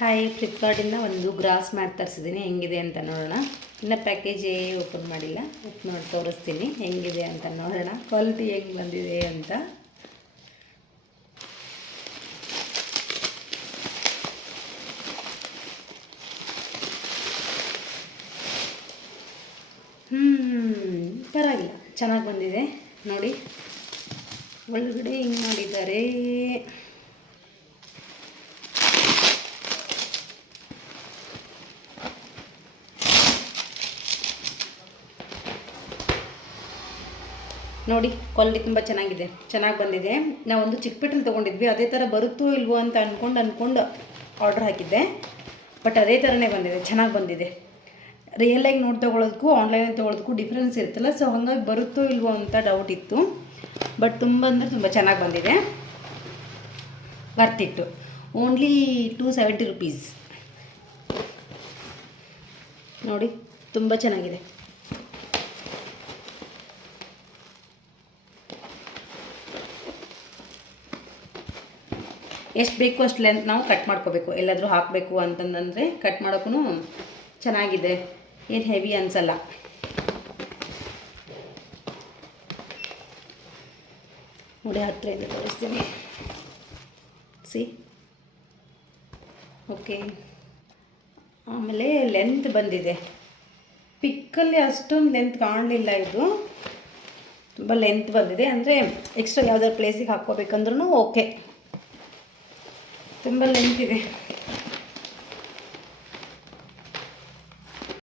Hi, ಫ್ಲಿಪ್ಕಾರ್ಟಿಂದ ಒಂದು gross mat ತರಿಸಿದ್ದೀನಿ. ಹೆಂಗಿದೆ ಅಂತ ನೋಡೋಣ. ಇನ್ನು ಪ್ಯಾಕೇಜೇ ಓಪನ್ ಮಾಡಿಲ್ಲ. ಓಪನ್ ಮಾಡಿ ತೋರಿಸ್ತೀನಿ ಹೆಂಗಿದೆ ಅಂತ ನೋಡೋಣ, ಕ್ವಾಲಿಟಿ ಹೆಂಗೆ ಬಂದಿದೆ ಅಂತ. ಪರವಾಗಿಲ್ಲ, ಚೆನ್ನಾಗಿ ಬಂದಿದೆ ನೋಡಿ. ಒಳಗಡೆ ಹಿಂಗೆ ಮಾಡಿದ್ದಾರೆ. ನೋಡಿ, ಕ್ವಾಲಿಟಿ ತುಂಬ ಚೆನ್ನಾಗಿ ಬಂದಿದೆ. ನಾವೊಂದು ಚಿಕ್ಕಪೇಟೆಲಿ ತೊಗೊಂಡಿದ್ವಿ, ಅದೇ ಥರ ಬರುತ್ತೋ ಇಲ್ವೋ ಅಂತ ಅಂದ್ಕೊಂಡು ಆರ್ಡ್ರ್ ಹಾಕಿದ್ದೆ. ಬಟ್ ಅದೇ ಥರನೇ ಬಂದಿದೆ, ಚೆನ್ನಾಗಿ ಬಂದಿದೆ. ರಿಯಲಾಗಿ ನೋಡಿ ತೊಗೊಳೋದಕ್ಕೂ ಆನ್ಲೈನಲ್ಲಿ ತೊಗೊಳೋದಕ್ಕೂ ಡಿಫ್ರೆನ್ಸ್ ಇರುತ್ತಲ್ಲ, ಸೊ ಹಾಗಾಗಿ ಬರುತ್ತೋ ಇಲ್ವೋ ಅಂತ ಡೌಟ್ ಇತ್ತು. ಬಟ್ ತುಂಬ ಚೆನ್ನಾಗಿ ಬಂದಿದೆ. ವರ್ತ್ ಇಟ್ಟು. Only 270 rupees. ನೋಡಿ, ತುಂಬ ಚೆನ್ನಾಗಿದೆ. ಎಷ್ಟು ಬೇಕು ಅಷ್ಟು ಲೆಂತ್ ನಾವು ಕಟ್ ಮಾಡ್ಕೋಬೇಕು. ಎಲ್ಲಾದರೂ ಹಾಕಬೇಕು ಅಂತಂದರೆ ಕಟ್ ಮಾಡೋಕ್ಕೂ ಚೆನ್ನಾಗಿದೆ, ಏನು ಹೆವಿ ಅನಿಸಲ್ಲ. ನೋಡಿ, ಹತ್ತಿರದಿಂದ ತೋರಿಸ್ತೀನಿ. C, okay. ಆಮೇಲೆ ಲೆಂತ್ ಬಂದಿದೆ. ಪಿಕ್ಕಲ್ಲಿ ಅಷ್ಟೊಂದು ಲೆಂತ್ ಕಾಣಲಿಲ್ಲ. ಇದು ತುಂಬ ಲೆಂತ್ ಬಂದಿದೆ. ಅಂದರೆ ಎಕ್ಸ್ಟ್ರಾ ಯಾವುದಾದ್ರು ಪ್ಲೇಸಿಗೆ ಹಾಕ್ಕೋಬೇಕಂದ್ರೂ ಓಕೆ. ತುಂಬ ಲೆಂತ್ ಇದೆ.